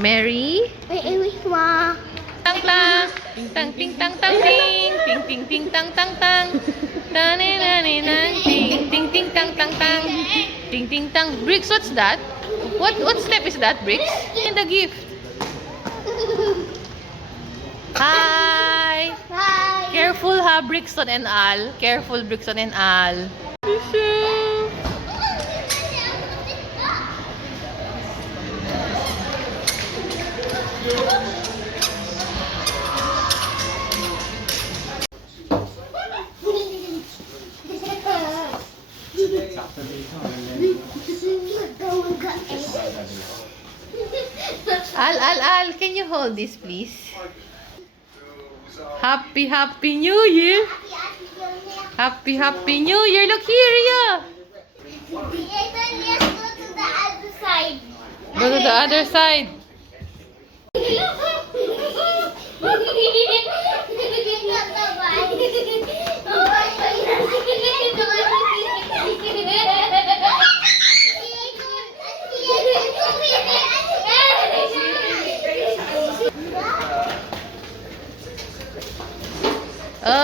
Mary? Wait, ma. Tang tang, ting tang ting tang tang ting, ting ting ting tang tang tang, tane nane nang, ting ting ting tang tang tang, ting ting tang. Bricks, what's that? What step is that, Bricks? In the gift. Hi. Hi. Careful ha, Brixton and Al. Careful, Brixton and Al. Al, can you hold this, please? Happy New Year! Happy New Year! Look here, Ria! Let's go to the other side. Go to the other side. Oh!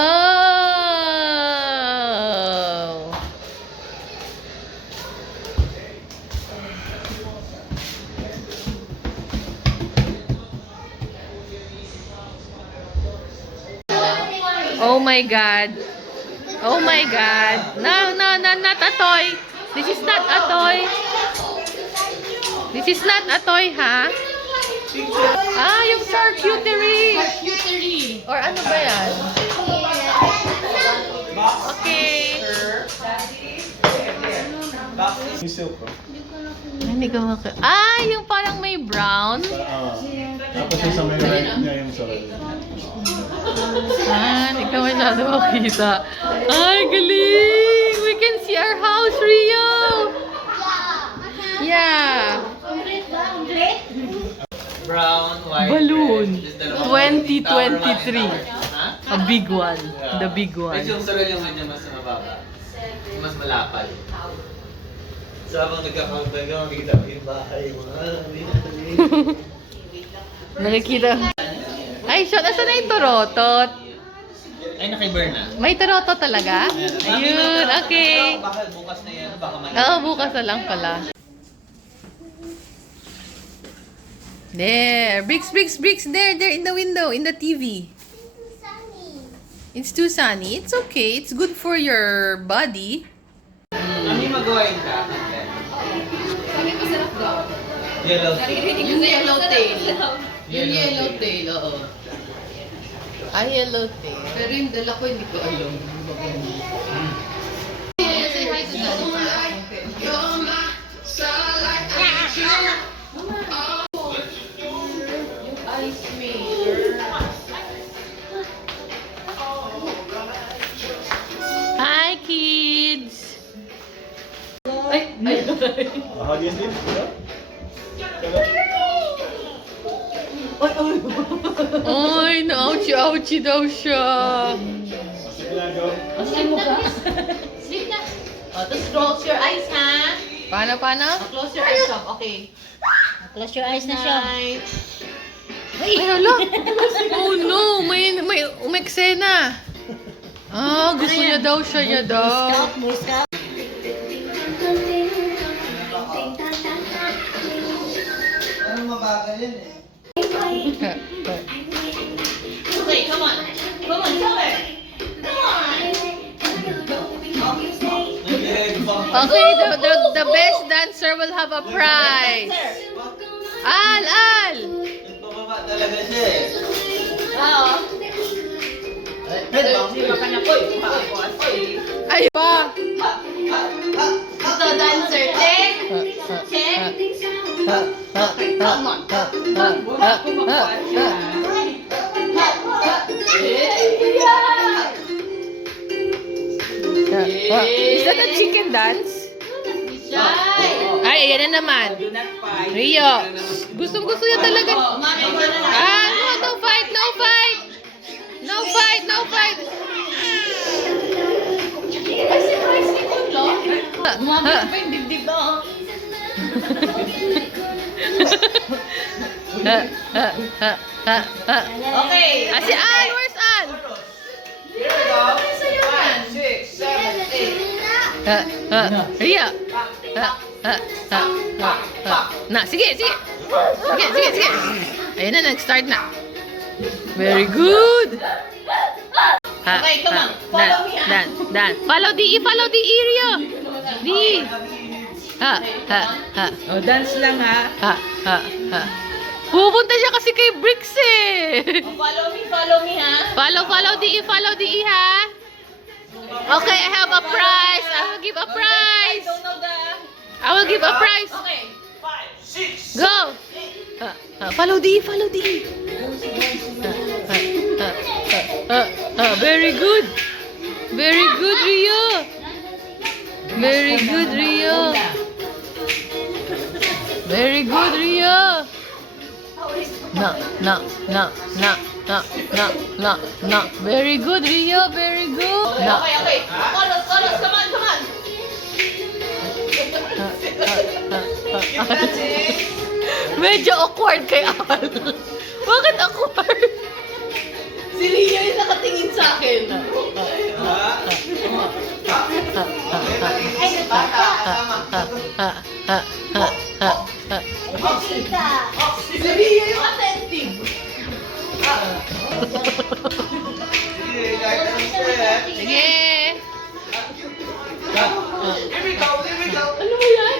Oh my God. Oh my God. No, not a toy. This is not a toy. This is not a toy, ha? Ah, yung charcuterie. Charcuterie. Or ano ba yan? Okay. Yung silk ko. Hindi ko maka... Ah, yung parang may brown. Tapos yung sa may right niya yung sarili. Ah, hindi ka masyado makita. Ay, galing! We can see our house, Rio! Yeah. Brown, white, Balloon. red. Just dalawang 2023. Ha? A big one. The big one. Medyo yung sarili yung medyo mas mababa. Yung mas malapad. So habang nagkakauntay ka, makikita mo yung bahay. Nakikita. Ay, Sean, asan na yung torotot? Ay, naki-burn na. May torotot talaga? Ayun, okay. Baka bukas na yan, baka malapad. Oo, bukas na lang pala. There. Bricks. There in the window, in the TV. It's too sunny. It's okay. It's good for your body. Ano yung magawain ka? Sabi ko sarap daw. Yellow. Yung yellow tail. Yung yellow tail, oo. Ah, yellow tail. Pero yung dala ko, hindi ko alam. Say hi to Daddy. Yung ice maker. Hi, kids! Ay! Huggies din? Ay, na-ouchie daw siya. Sige na, go. Sleep na. Sleep na. Oh, tapos close your eyes, ha? Paano? Close your eyes, Shop. Okay. Close your eyes na siya. Night. Ay, hala. Oh, no. May umeksena. Ah, gusto niya daw siya Boy Scout. Ano mabagal yan eh? Okay, come on, tell her. Okay, the best dancer will have a prize. Al! Nagpababa talaga siya eh. Oo. Ay pa. Ito, dancer. Check. Come on. Is that a chicken dance? Ay, ayan na naman. Rio. Gustong-gusto niya talaga. Ah, no fight. Gumamit pa yung dibdib na. Okay. Si Al, where's Al? Here we go. 5, 6, 7, 8. Ria. Na, sige, sige. Sige. Ayun na, nag-start na. Very good. Okay, come on. Follow me, Dan. Follow DE, Ria. DE. Oh, dance lang ha. Pupunta siya kasi kay Bricks eh. Oh, follow me ha. Follow DE ha. Okay, I have a prize. I will give a I prize. don't know the... I will give a prize. Okay. 5, 6. Go. Follow DE. Very good. Very good, Rio. Very good, Rio. Very good, Rio. No. Very good, Rio. Very good. No. Okay. Chorus, come on. Medyo awkward kay Al. Bakit awkward? Si Ria yung nakatingin sa akin. Si Ria yung attentive. Sige, kahit anong step. Sige. Here we go. Ano mo yan?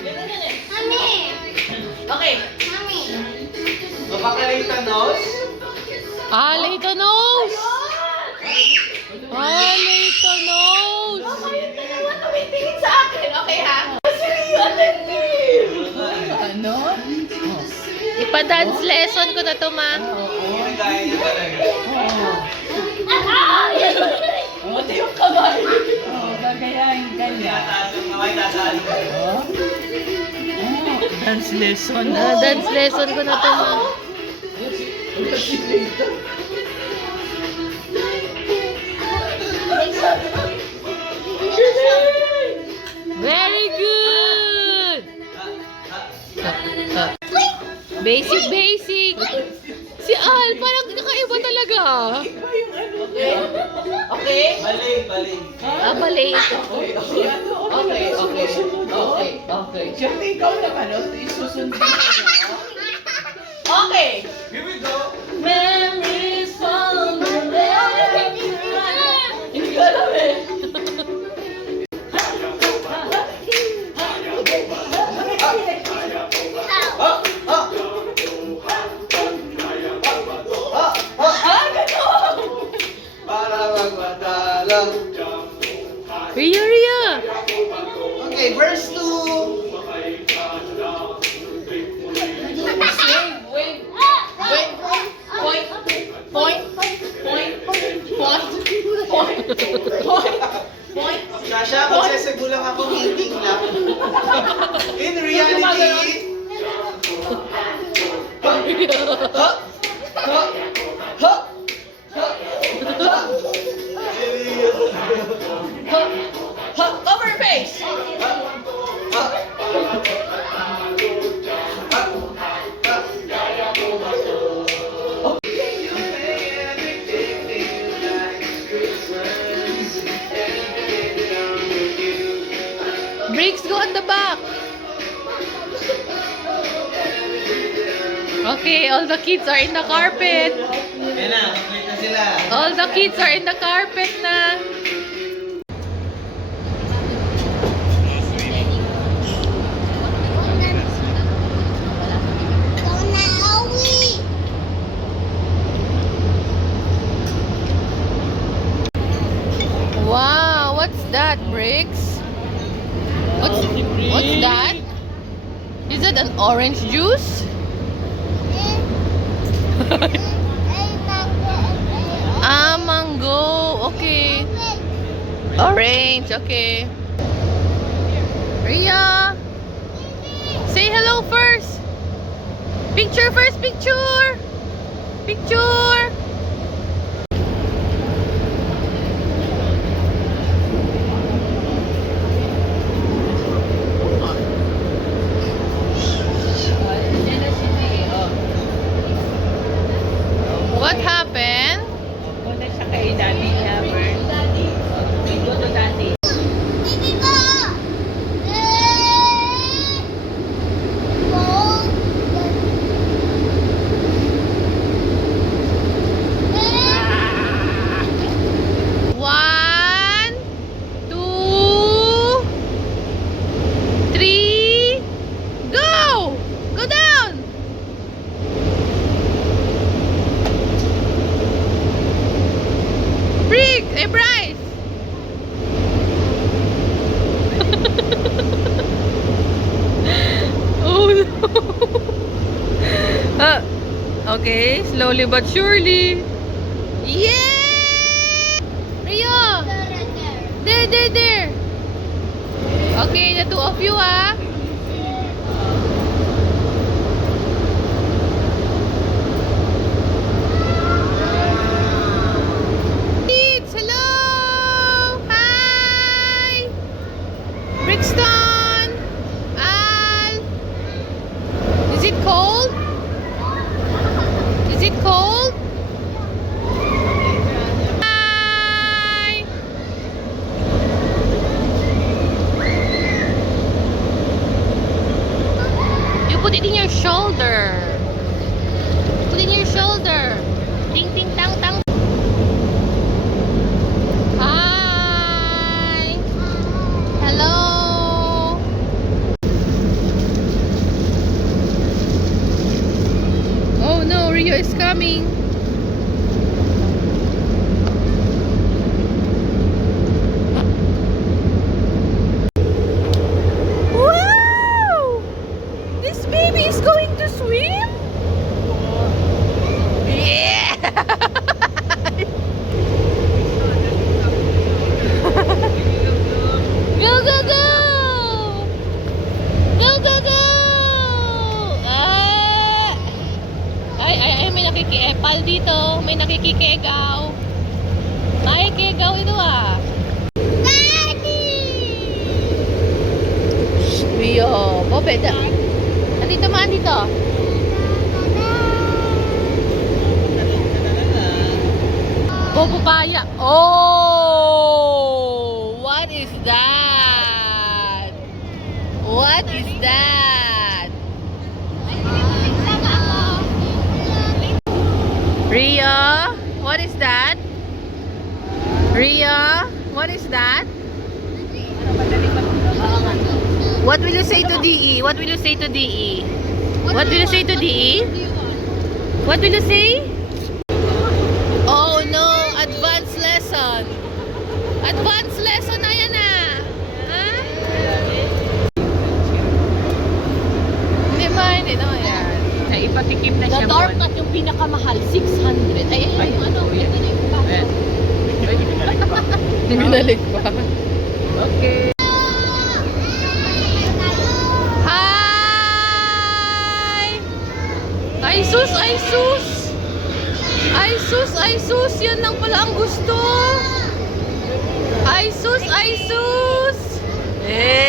Ganun yan eh. Mommy! Okay. Mommy! Mapakalita nose. Alito nose. Alito nose. Kayo dalawa tumitingin sa akin. Okay ha? Si Ria attentive. Ano? Ipa-dance lesson ko na to, ma. Hindi kaya niya talaga. Buti yung kamay. Gagayahin ka niya. Tatalo kayo. Dance lesson. Dance lesson ko na to, ma. Very good. Basic. Si Al, parang nakaiba talaga. Okay? Baling. Ballet. Okay. Siyempre ikaw naman, isusundin ko na. Okay. Here we go. Memories from the left. Hindi ko alam eh. Para magmadalang. Ria. Okay, verse 2. Point. Sasha, magsasagulang ako meeting lang. In reality, Cover face. Bricks, go at the back. Okay, all the kids are in the carpet. Yan na, complete na sila. All the kids are in the carpet na. Wow, what's that, Bricks? What's that? Is it an orange juice? Ah, mango. Okay. Orange. Okay. Ria, say hello first. Picture first. Picture. Picture. Okay, slowly but surely. Yeah! Rio! There. Okay, the two of you, ah. Kids, hello! Hi! Brixton! Al! Is it cold? Is it cold? Hi! You put it in your shoulder. Put it in your shoulder. Ting ting tang tang. Hi! Hello! Oh no, Rio is coming. Wow! This baby is going to swim? Yeah! Go, go, go! Go, go, go! Ah! Ay, may nakikiepal dito. May nakikikegaw. Ay, kegaw ito ah. Rio, bobeda. Andito man dito. Bobobaya. Oh! What is that? What is that? Ria, what is that? Ria, what is that? What will you say to DE? What will you say to DE? What will you say to DE? What will you say? Oh no, advanced lesson. Advanced lesson na yan ah. Ha? Hindi naman yan. Naipatikim na siya. The dark at yung pinakamahal, 600. Ay, yung ano, yan na yung baso. Binalik pa. Okay. Hi! Ay sus! Ay sus! Ay sus! Ay sus! Yan lang pala ang gusto! Ay sus! Ay sus! Eh!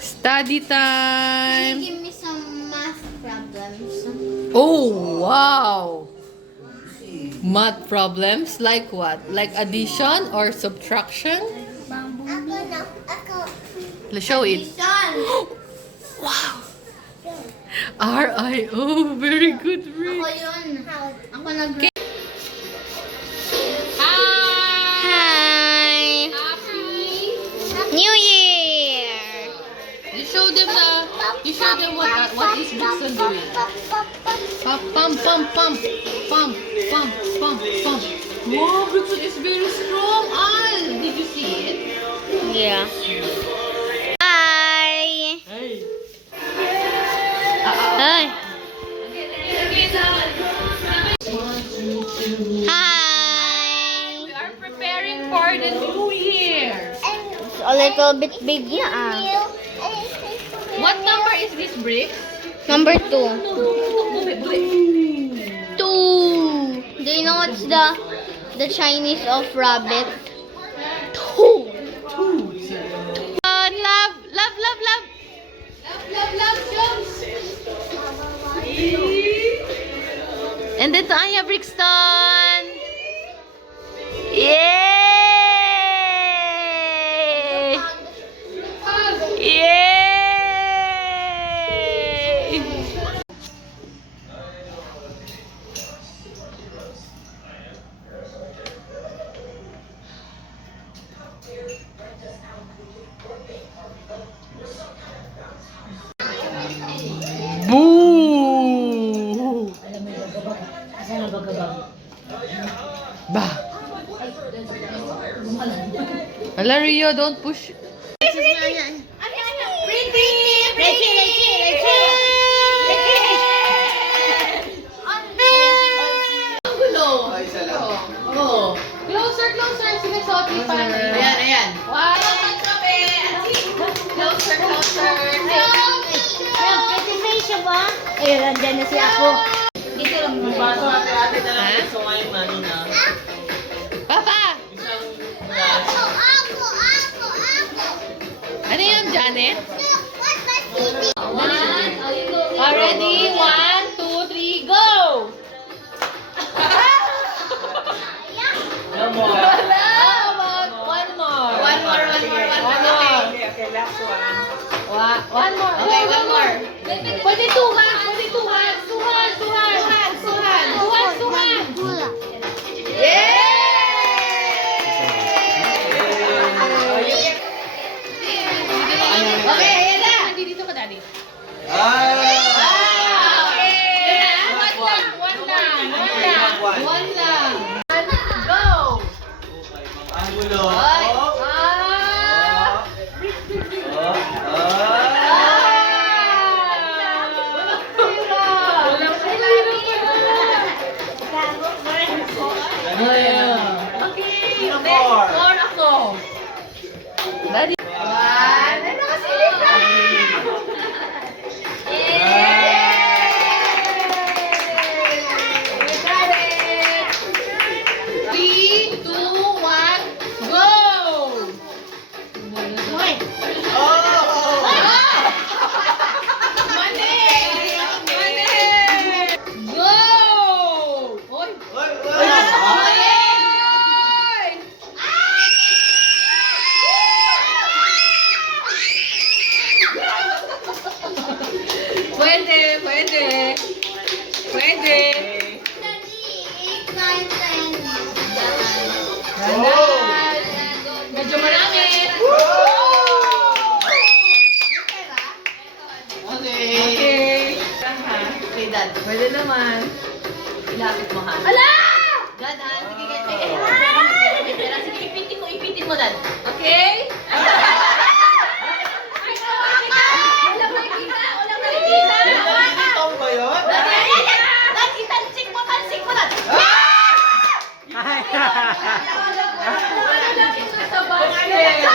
Study time! Give me some math problems. Oh, wow! Math problems like what? Like addition or subtraction? Let's show it. Wow! R-I-O. Very good, Rick. Ako nag Hi! New Year! You show them what is Brixton doing. Pump, pump, pump, pump, pump, pump, pump, pump. Wow, Brixton is very strong. Al, did you see it? Yeah. Hi! Hey. Hi! Hi! We are preparing for the new year. It's a little bit big na ah. What number is this, Brix? Number 2. 2. Do you know what's the Chinese of rabbit? 2. Love, love, love, love. Love, love, shows. And then to Anya Brixton. Yay! Yay! Boo! Ba. Hala, Rio, don't push. Ayan, ayan. Wow! Closer, closer. Pwede may siya ba? Ayun, andyan na si Apo. Dito lang mo. Baso ate-ate na lang Ha? gusto ngayon manina. Papa! Isang Ako. Ano yun, Janet? What's my CD? Already? 1, 2, 3, go! no more. How about one more? One more. Okay, last one. One more. Okay, one more. Pwede two hands. Pwede two hands. Two hands. Two hands. Two hands. Two hands. Two hands. Gula. Okay, ayan na. Dito ka, Daddy. Ah! Okay. One lang. Go! Ang gulo. Ay. Oh. Ah! Walang Ano yan? Okay. More. More ako. Daddy. One. Ay, nakasilip na. We got it. 3, 2, 1, go! Mali! Mali! Go! Oy! Oy, Oy! Pwede, pwede. Pwede. Medyo marami. Okay. Okay, Dad. Pwede naman. Ilapit mo, ha? Ala! Dad, ha? Sige, pera. Sige, ipitin mo, Dad. Okay? Walang makikita. Ito ba yun? Dad, itansik mo, Dad. Sa basket.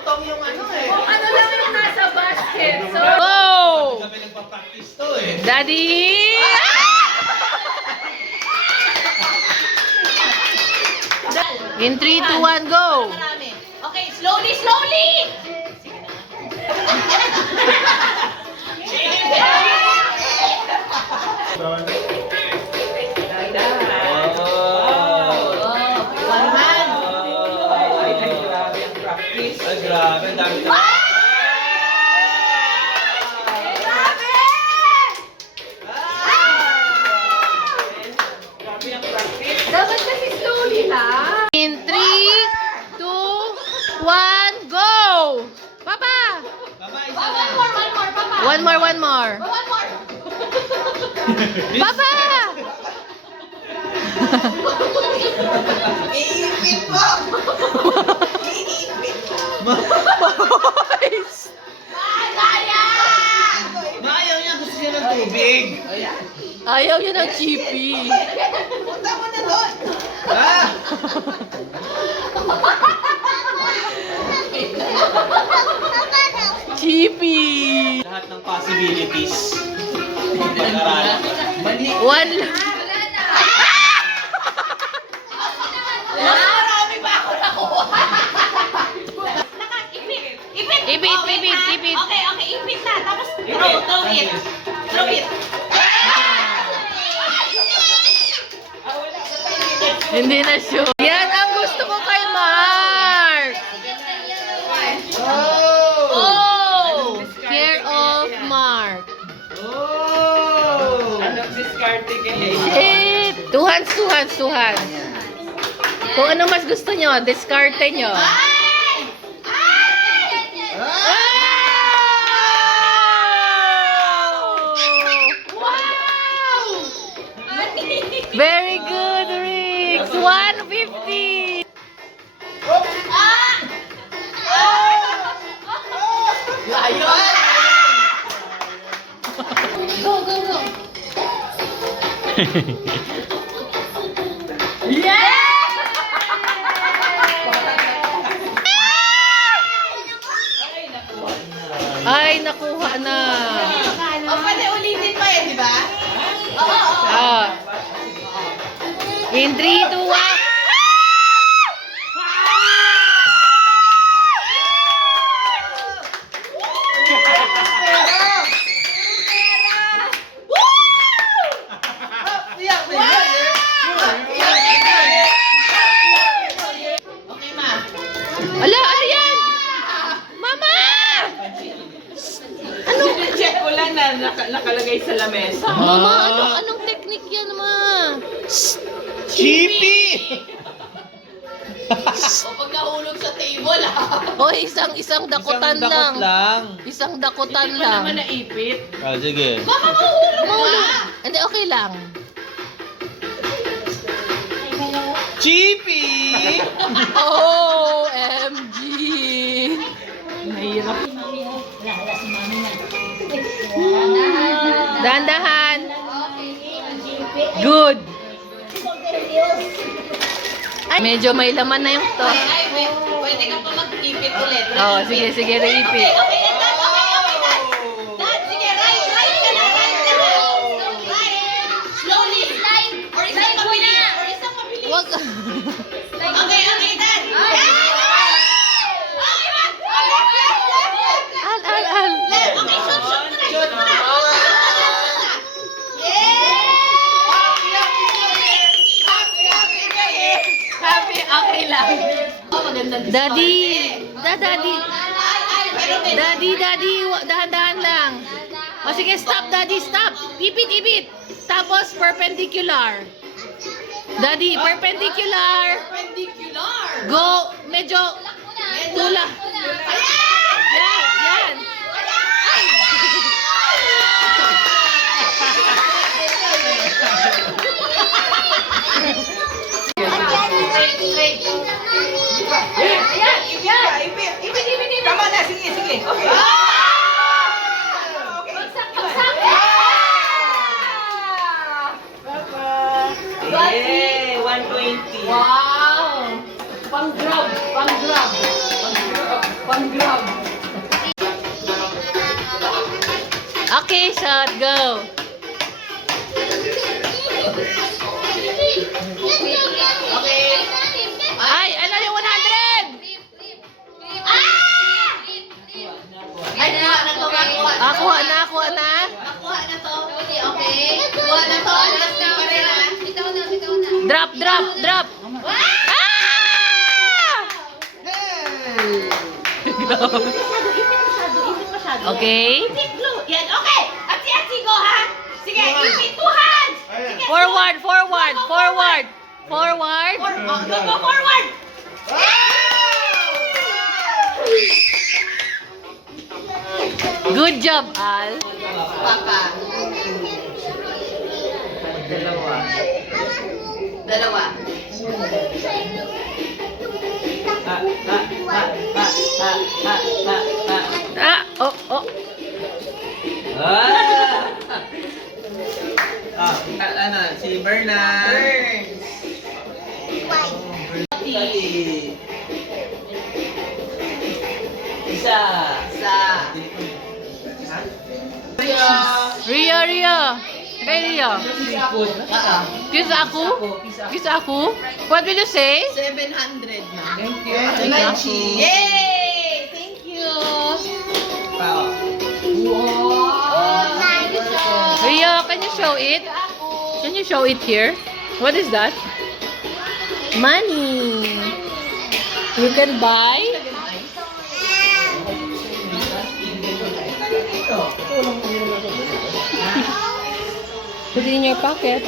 Tong yung ano eh. Ano lang yung nasa basket. So, Go! Kami nagpa-practice to eh. Daddy! In 3, 2, 1, go! marami. Okay, slowly. One man. Ay, grabe. Ang dami na. Grabe! Dapat kasi slowly lang. In 3, 2, 1, go! Papa! Baba, isa One lang. more, Papa. One more, one more. One more. Papa! Iipit mo! Kaya! Maayaw niya. Gusto niya ng tubig. Ayaw niya ng chippy. Punta mo na doon. Ah! Chippy! Lahat ng possibilities. Pag-aralan. One. Mas marami pa ako nakuha. Ipit. Ipit, Oh, wait, ipit, ha? ipit. Okay, ipit na. Tapos throw it. Throw it. Hindi na sure. Yan ang gusto ko kay Mark. Oh! Care of Mark. Oh! Shit! Two hands, two hands, two hands. Kung ano mas gusto nyo, diskarte nyo. Ay! Wow! Very good, Rix. 150. Layo! Go! Tuwa na. O, pwede ulitin pa yan, di ba? Oo, oo. Oh. In 3, 2, 1. Okay, ma. Ala, ano yan? Mama! Check ko lang na nakalagay sa lamesa. Mama, anong technique yan, ma? Chippy! O, pag nahulog sa table, O, isang dakutan lang. Isang dakutan Hindi ko naman lang. naipit. Ah, sige. Mama, mahulog Mahulog. ka. Hindi, okay lang. Chippy! OMG! Mahirap. Dahan-dahan. Good. Ay, medyo may laman na yung to. Ay, pwede ka pa mag-ipit ulit. Oh, sige, repeat. Okay, okay, Dad. Okay, Dad. Dad, sige, right ka na, right ka na. Right. Slowly. Or isang pabilis. Wag. Okay, okay, Dad. Okay, Dad. Al. Okay, shoot mo na. Happy, okay lang. Oh, maganda. Daddy. Daddy. Daddy. Daddy, dahan-dahan lang. O sige, stop, Daddy, stop. Ipit. Tapos perpendicular. Daddy, perpendicular. Perpendicular. Go, medyo tula. Yan. Ipit. Tama na, sige. Okay. Yay! 120. Wow! Pang-grab. Okay, shot, go. Okay. Ay, ano yung 100? Ay, kuha na to. Kuha na. Nakuha na to. Okay. Kuha na to. Last na pa rin, ha? Drop. Ah! Okay. Yan, okay. Ati, go, ha? Sige, ipit 2 hands. Sige, Forward. Go, forward. Good job, Al. Papa. Dalawa. Oh. Ano, si Bernard. Burns. Isa. Ria. Kay Ria. Kiss ako. What will you say? 700 na. Thank you. Yay! Thank you. Ria, can you show it? Can you show it here? What is that? Money. You can buy. Put it in your pocket.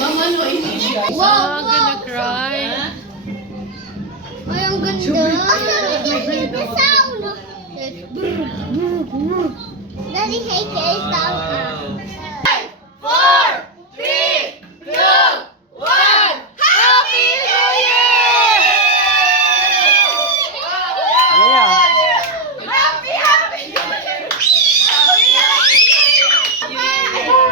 Mama, no, hindi siya. I'm gonna cry. Ay, ang ganda. The sound. Daddy hates the sound. 4, 3, 2, 1. Happy New Year! Happy New Year!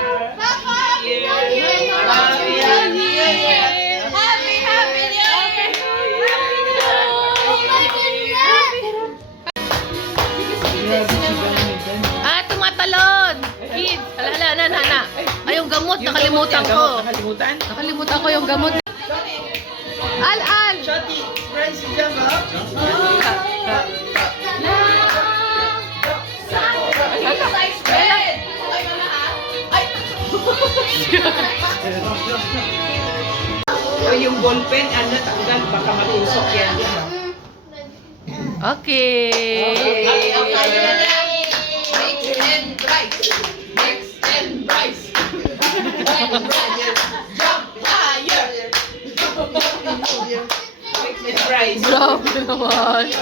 Ah, tumatalon! Kids! Hala, na. Ay, yung gamot, nakalimutan ko. Nakalimutan? Nakalimutan ko yung gamot. Al! Shotty, surprise si Jam, ha? O yung ballpen, ano, tanggal, baka matusok yan. Okay. Next and rice. Next and rice. Jump higher. Surprise. Grabe naman.